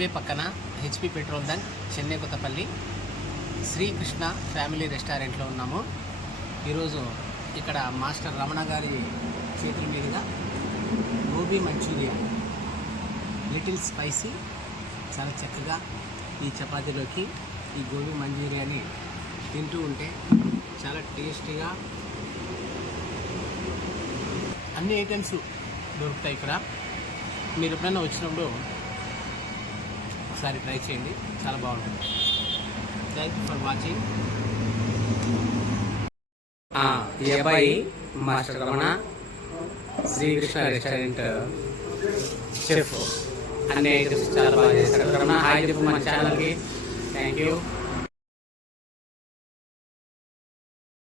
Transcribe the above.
Highway పక్కన HP petrol bunk Chennai Kothapalli Srikrishna family రెస్టారెంట్లో ఉన్నాము. ఈరోజు ఇక్కడ మాస్టర్ రమణ గారి చేతుల మీదుగా గోబీ మంచూరియా లిటిల్ స్పైసీ చాలా చక్కగా ఈ చపాతీలోకి ఈ గోబీ మంచూరియాని తింటూ ఉంటే చాలా టేస్టీగా అన్ని ఐటమ్స్ దొరుకుతాయి ఇక్కడ. మీరు ఎప్పుడైనా వచ్చినప్పుడు ఒకసారి ట్రై చేయండి, చాలా బాగుంటుంది. Thank you for watching. ఈ అబ్బాయి master Ramana Srikrishna restaurant chef. అన్ని ఐటమ్స్ చాలా బాగా చేస్తారు. రమణ హాయ్ చెప్పు మన ఛానల్కి. Thank you.